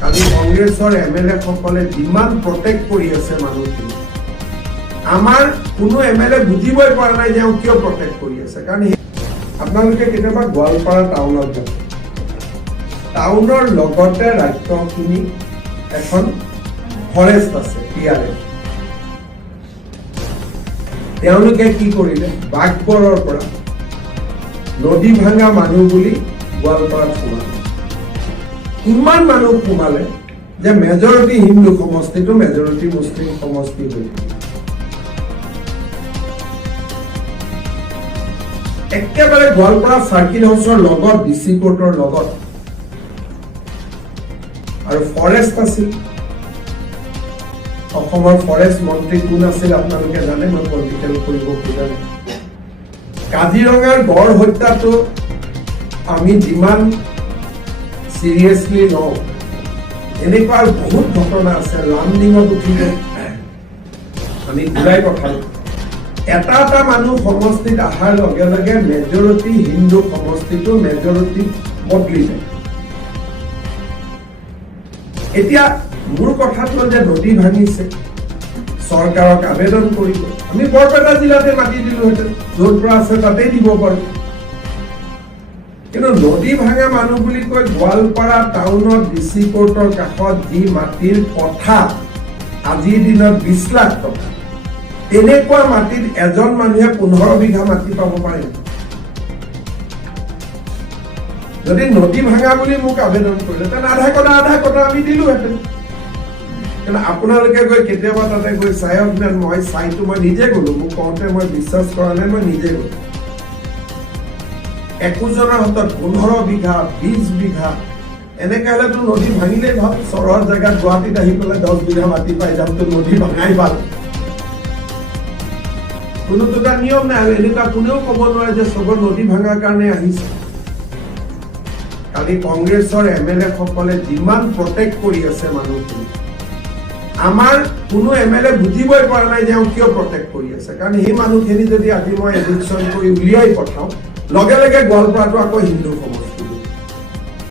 কালি কংগ্ৰেছৰ MLA সকলে যিমান প্ৰটেক্ট কৰি আছে মানুহখিনি আমাৰ কোনো MLA বুজিবই পৰা নাই যে কিয় প্ৰটেক্ট কৰি আছে। কাৰণ আপোনালোকে কেতিয়াবা গোৱালপাৰা টাউনত যাব, টাউনৰ লগতে ৰাজ্যখিনি এখন ফৰেষ্ট আছে PRF। তেওঁলোকে কি কৰিলে, বাঘবৰৰ পৰা নদী ভাঙা মানুহ বুলি গোৱালপাৰাত সোমালে। ইমান মানুহ সোমালে যে মেজৰিটি হিন্দু সমষ্টিটো মেজৰিটি মুছলিম সমষ্টি হৈ একেবাৰে গোৱালপাৰা চাৰ্কিল হাউচৰ লগত DC কোৰ্টৰ লগত আৰু ফৰেষ্ট আছিল। অসমৰ ফৰেষ্ট মন্ত্ৰী কোন আছিল আপোনালোকে জানে, মই পলিটিকেল কৰিব খোজা নাই। কাজিৰঙাৰ গড় হত্যাটো আমি যিমান সিৰিয়াসলি লওঁ, এনেকুৱা বহুত ঘটনা আছে। লামডিঙত উঠিলে আমি ঘূৰাই পঠালো। এটা এটা মানুহ সমষ্টিত অহাৰ লগে লগে মেজৰিটি হিন্দু সমষ্টিটো মেজৰিটি বদলি যায়। এতিয়া মোৰ কথাটো যে নদী ভাঙিছে, চৰকাৰক আবেদন কৰিব। আমি বৰপেটা জিলাতে মাতি দিলোহেঁতেন, য'ৰ পৰা আছে তাতেই দিব পাৰো। কিন্তু নদী ভাঙা মানুহ বুলি কৈ গোৱালপাৰা টাউনত DC কোৰ্টৰ কাষত যি মাটিৰ কথা আজিৰ দিনত 20 লাখ টকা, তেনেকুৱা মাটিত এজন মানুহে 15 বিঘা মাটি পাব পাৰে। যদি নদী ভাঙা বুলি মোক আবেদন কৰিলে তেনে আধা কটা আমি দিলোহেঁতেন। কিন্তু আপোনালোকে গৈ কেতিয়াবা তাতে গৈ চায়ক নে, মই চাইটো মই নিজে গলো, মোক কওঁতে মই বিশ্বাস কৰা নাই, মই নিজে গলো। একোজনৰ হাতত 15 বিঘা 20 বিঘা এনেকে হলেতো নদী ভাঙিলেই ভাল। চহৰৰ জেগাত গুৱাহাটীত আহি পেলাই 10 বিঘা মাটি পাই যামতো নদী ভাঙাই ভাল। কোনো দুটা নিয়ম নাই। আৰু এনেকুৱা কোনেও ক'ব নোৱাৰে যে চবৰ নদী ভাঙাৰ কাৰণে আহিছে। কালি কংগ্ৰেছৰ MLA সকলে যিমান প্ৰটেক্ট কৰি আছে মানুহখিনি, আমাৰ কোনো MLA বুজিবই পৰা নাই যে কিয় প্ৰটেক্ট কৰি আছে। কাৰণ সেই মানুহখিনি যদি আজি মই এডিকশ্যন কৰি উলিয়াই পঠাওঁ, লগে লগে গোৱালপাৰাটো আকৌ হিন্দু সমষ্টি।